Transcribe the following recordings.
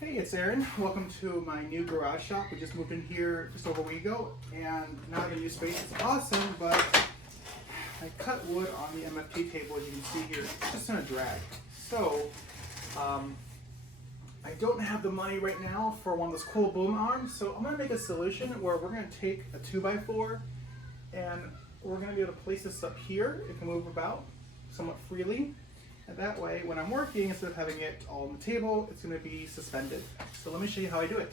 Hey, it's Aaron. Welcome to my new garage shop. We just moved in here just over a week ago, and now I have a new space. It's awesome, but I cut wood on the MFT table, as you can see here. It's just gonna drag. So, I don't have the money right now for one of those cool boom arms, so I'm gonna make a solution where we're gonna take a 2x4 and we're gonna be able to place this up here. It can move about somewhat freely. And that way, when I'm working, instead of having it all on the table, it's going to be suspended. So let me show you how I do it.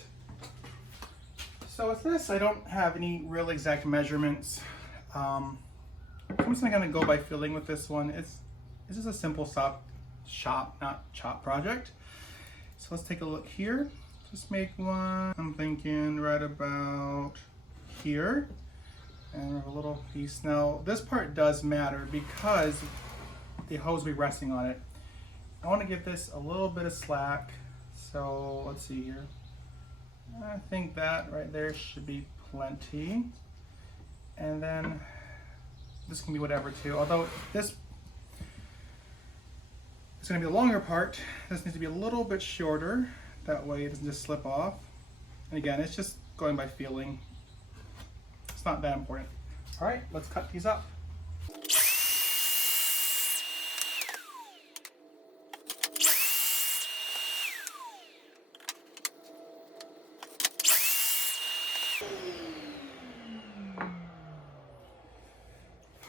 So with this, I don't have any real exact measurements. I'm just going to go by feeling with this one. It's just a simple chop project. So let's take a look here. Just make one, I'm thinking right about here. And a little piece. Now, this part does matter because the hose will be resting on it. I want to give this a little bit of slack, so let's see here. I think that right there should be plenty. And then this can be whatever too, although this is going to be the longer part. This needs to be a little bit shorter, that way it doesn't just slip off. And again, it's just going by feeling. It's not that important. All right, let's cut these up.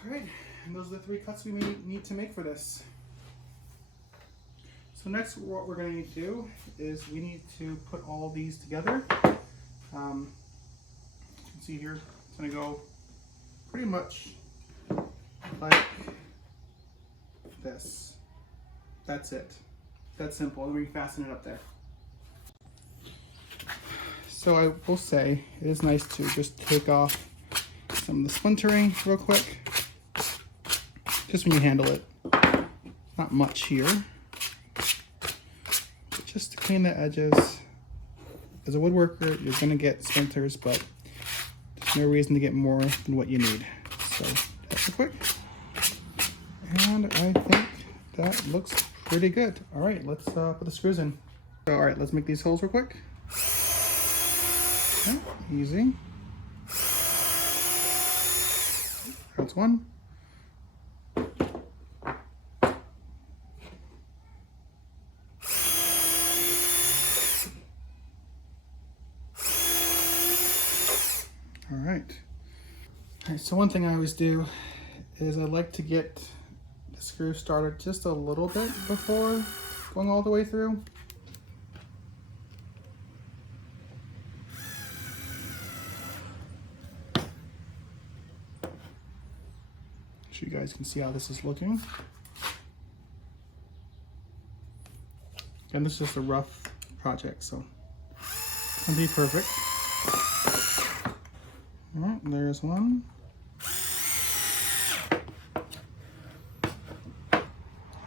Alright, and those are the 3 cuts we need to make for this. So next what we're going to need to do is we need to put all these together. You can see here, it's going to go pretty much like this. That's it. That's simple. And we fasten it up there. So I will say it is nice to just take off some of the splintering real quick. Just when you handle it. Not much here. But just to clean the edges. As a woodworker, you're going to get splinters, but there's no reason to get more than what you need. So that's quick. And I think that looks pretty good. All right, let's put the screws in. All right, let's make these holes real quick. Okay, easy. That's one. All right. So one thing I always do is I like to get the screw started just a little bit before going all the way through. So you guys can see how this is looking. And this is just a rough project, so it's gonna be perfect. All right, there's one.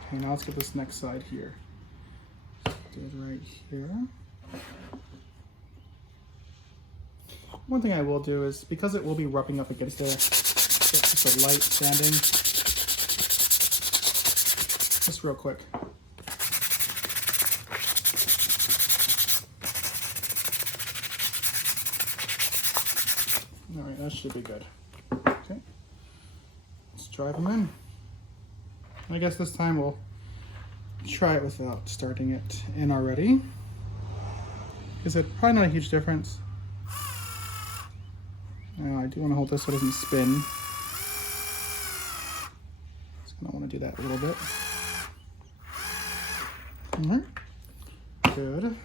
Okay, now let's get this next side here. Do it right here. One thing I will do is, because it will be rubbing up against there, get just a light sanding. Just real quick. All right, that should be good. Okay, let's drive them in. I guess this time we'll try it without starting it in already. Is it probably not a huge difference? Now I do want to hold this so it doesn't spin. Just gonna want to do that a little bit. All right, good.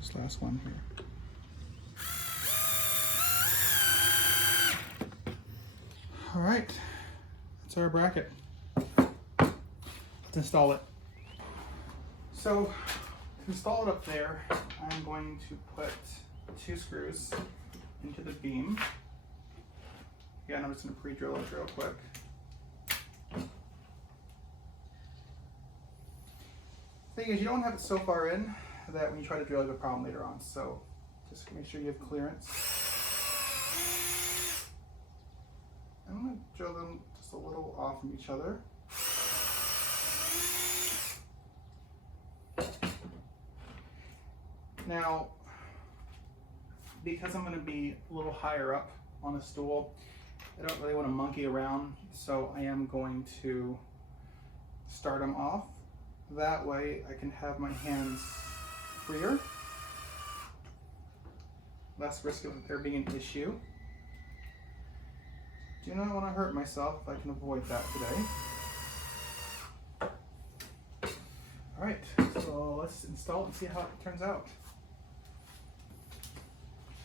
This last one here. All right, that's our bracket. Let's install it. So to install it up there, I'm going to put 2 screws into the beam. Again, I'm just going to pre-drill it real quick. Thing is, you don't have it so far in that when you try to drill, you have a problem later on. So just make sure you have clearance. I'm going to drill them just a little off from each other. Now, because I'm going to be a little higher up on the stool, I don't really want to monkey around, so I am going to start them off. That way I can have my hands freer. Less risk of there being an issue. Do not want to hurt myself if I can avoid that today. Alright, so let's install it and see how it turns out.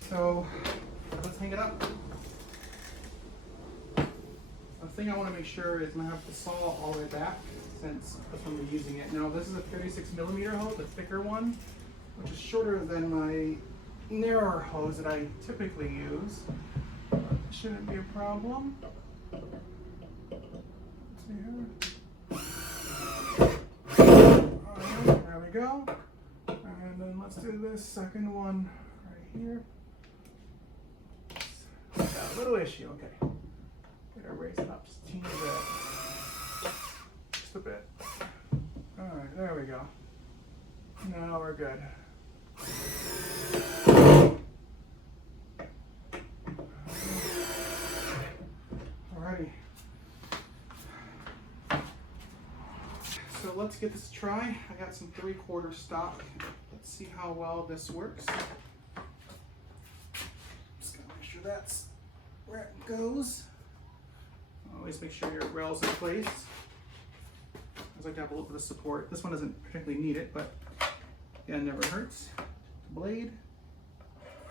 So let's hang it up. The thing I want to make sure is I'm going to have the saw all the way back since that's when we're using it. Now this is a 36mm hose, the thicker one, which is shorter than my narrower hose that I typically use. Shouldn't be a problem. Let's see here. Alright, there we go. And then let's do this second one right here. Got a little issue, okay. Gotta raise it up just a teeny bit. Just a bit. Alright, there we go. Now we're good. Alrighty. So let's get this a try. I got some 3/4 stock. Let's see how well this works. Just gotta make sure that's where it goes. Always make sure your rail's in place. I like to have a little bit of support. This one doesn't particularly need it, but yeah, it never hurts. Blade.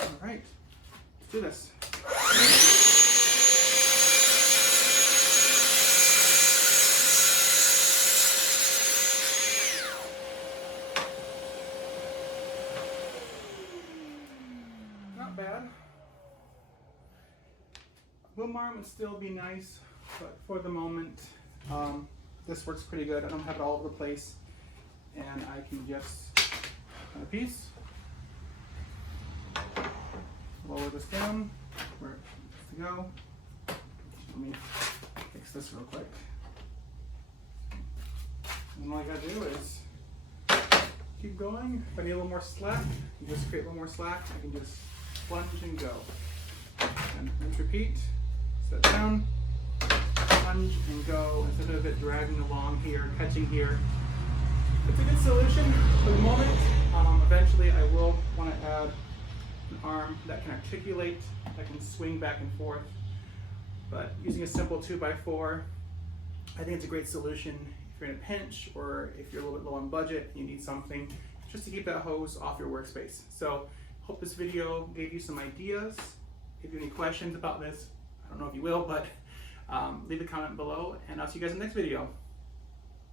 All right, let's do this. Not bad. Boom arm would still be nice, but for the moment, this works pretty good. I don't have it all over the place, and I can just cut a piece, lower this down where it needs to go. Let me fix this real quick. And all I gotta do is keep going. If I need a little more slack, you just create a little more slack. I can just plunge and go. And rinse, repeat. Set down, plunge and go instead of it dragging along here, catching here. It's a good solution for the moment. Eventually I will want to add an arm that can articulate, that can swing back and forth. But using a simple 2x4, I think it's a great solution if you're in a pinch or if you're a little bit low on budget, you need something just to keep that hose off your workspace. So hope this video gave you some ideas. If you have any questions about this, I don't know if you will, but leave a comment below, and I'll see you guys in the next video.